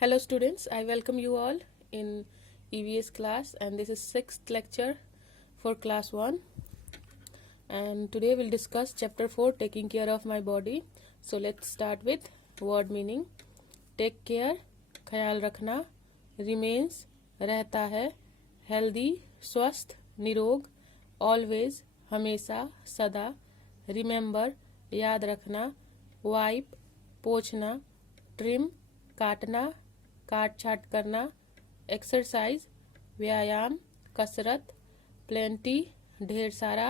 Hello students, I welcome you all in EVS class, and this is 6th lecture for class 1, and today we'll discuss chapter 4, taking care of my body. So let's start with word meaning. Take care, ख्याल रखना, remains, रहता है, healthy, स्वस्थ, निरोग, always, हमेशा, सदा, remember, याद रखना, wipe, पोंछना, trim, काटना, काट छाट करना, एक्सरसाइज, व्यायाम, कसरत, प्लेंटी, ढेर सारा,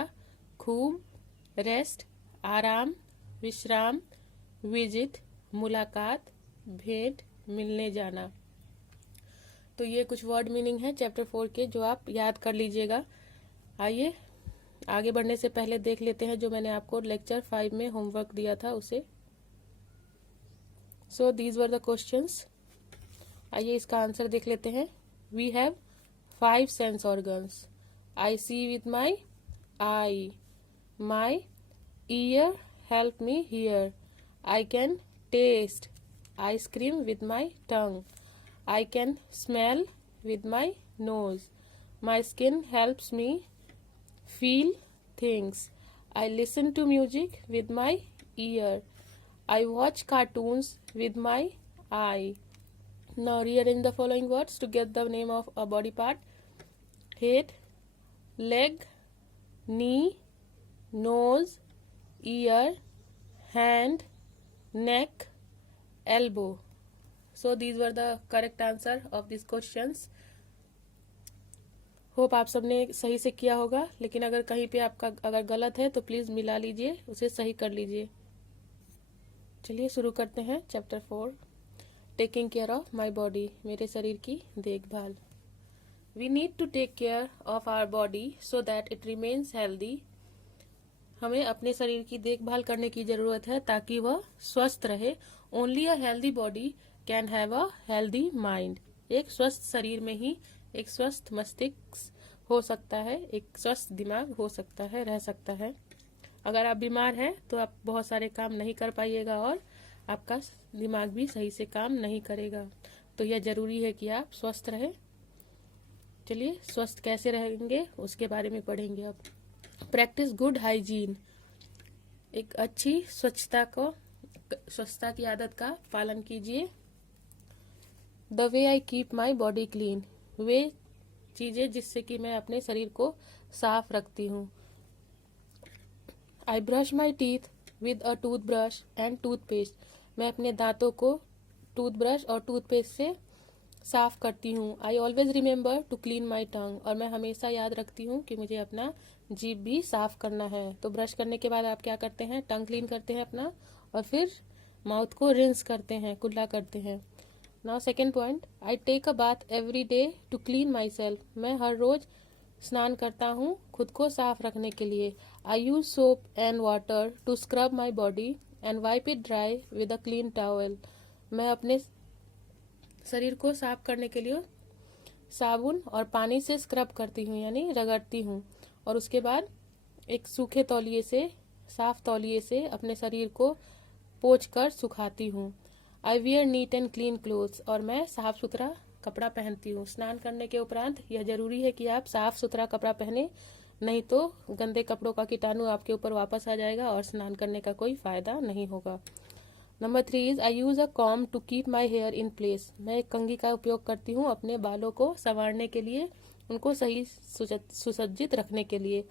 खूब, रेस्ट, आराम, विश्राम, विजिट, मुलाकात, भेंट, मिलने जाना। तो ये कुछ वर्ड मीनिंग है चैप्टर 4 के जो आप याद कर लीजिएगा। आइए आगे बढ़ने से पहले देख लेते हैं जो मैंने आपको लेक्चर 5 में होमवर्क दिया था उसे। So these were the questions. आइए इसका आंसर देख लेते हैं। We have 5 sense organs. I see with my eye, my ear help me hear, I can taste ice cream with my tongue, I can smell with my nose, my skin helps me feel things, I listen to music with my ear, I watch cartoons with my eye. Now rearrange the following words to get the name of a body part. Head, leg, knee, nose, ear, hand, neck, elbow. So these were the correct answer of these questions. Hope आप सबने सही से किया होगा, लेकिन अगर कहीं पे आपका अगर गलत है तो प्लीज़ मिला लीजिए, उसे सही कर लीजिए। चलिए शुरू करते हैं chapter 4, taking care of my body, मेरे शरीर की देखभाल। We need to take care of our body so that it remains healthy. हमें अपने शरीर की देखभाल करने की ज़रूरत है ताकि वह स्वस्थ रहे। Only a healthy body can have a healthy mind. एक स्वस्थ शरीर में ही एक स्वस्थ मस्तिष्क हो सकता है, एक स्वस्थ दिमाग हो सकता है, रह सकता है। अगर आप बीमार हैं तो आप बहुत सारे काम नहीं कर पाइएगा और आपका दिमाग भी सही से काम नहीं करेगा। तो यह ज़रूरी है कि आप स्वस्थ रहें। चलिए स्वस्थ कैसे रहेंगे उसके बारे में पढ़ेंगे अब। Practice good hygiene. एक अच्छी स्वच्छता की आदत का पालन कीजिए। The way I keep my body clean. वे चीज़ें जिससे कि मैं अपने शरीर को साफ रखती हूँ। I brush my teeth with a toothbrush and toothpaste. मैं अपने दांतों को टूथब्रश और टूथपेस्ट से साफ करती हूँ। I always remember to clean my tongue. और मैं हमेशा याद रखती हूँ कि मुझे अपना जीभ भी साफ करना है। तो ब्रश करने के बाद आप क्या करते हैं, टंग क्लीन करते हैं अपना, और फिर माउथ को रिंस करते हैं, कुल्ला करते हैं। Now second point, I take a bath every day to clean myself. मैं हर रोज स्नान करता हूँ खुद को साफ रखने के लिए। I use soap and water to scrub my body and wipe it dry with a clean towel. मैं अपने शरीर को साफ करने के लिए साबुन और पानी से स्क्रब करती हूँ, यानी रगड़ती हूँ, और उसके बाद एक सूखे तौलिए से, साफ तौलिए से अपने शरीर को पोंछ कर सुखाती हूँ। I wear neat and clean clothes. और मैं साफ सुथरा कपड़ा पहनती हूँ। स्नान करने के उपरांत यह जरूरी है कि आप साफ सुथरा कपड़ा पहने, नहीं तो गंदे कपड़ों का कीटाणु आपके ऊपर वापस आ जाएगा और स्नान करने का कोई फायदा नहीं होगा। Number 3 is I use a comb to keep my hair in place. मैं एक कंघी का उपयोग करती हूँ अपने बालों को संवारने के लिए, उनको सही सुसज्जित रखने के लिए।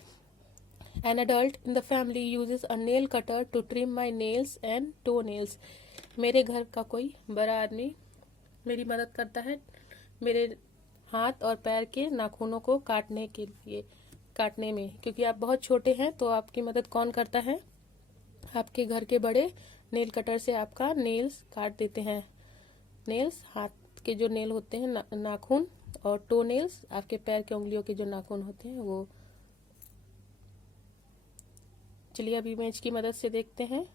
An adult in the family uses a nail cutter to trim my nails and toe nails. मेरे घर का कोई बड़ा आदमी मेरी मदद करता है मेरे हाथ और पैर के नाखूनों को काटने में। क्योंकि आप बहुत छोटे हैं तो आपकी मदद कौन करता है, आपके घर के बड़े नेल कटर से आपका नेल्स काट देते हैं। नेल्स हाथ के जो नेल होते हैं नाखून, और टो नेल्स आपके पैर के उंगलियों के जो नाखून होते हैं वो। चलिए अब इमेज की मदद से देखते हैं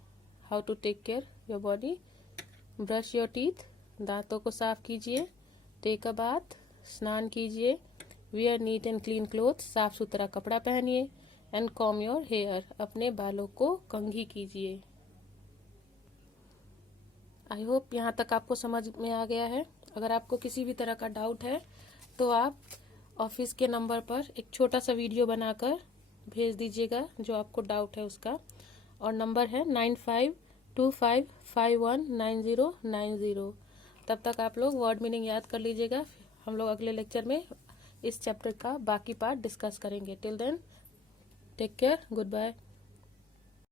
how to take care your body. Brush your teeth, दांतों को साफ कीजिए। टेक अ बाथ, स्नान कीजिए। Wear neat and clean cloth, साफ सुथरा कपड़ा पहनिए। एंड कॉम योर हेयर, अपने बालों को कंघी कीजिए। आई होप यहाँ तक आपको समझ में आ गया है। अगर आपको किसी भी तरह का डाउट है तो आप ऑफिस के नंबर पर एक छोटा सा वीडियो बनाकर भेज दीजिएगा जो आपको डाउट है उसका, और नंबर है 9525519090। तब तक आप लोग वर्ड मीनिंग याद कर लीजिएगा। हम लोग अगले लेक्चर में इस चैप्टर का बाकी पार्ट डिस्कस करेंगे। Till then take care, good bye.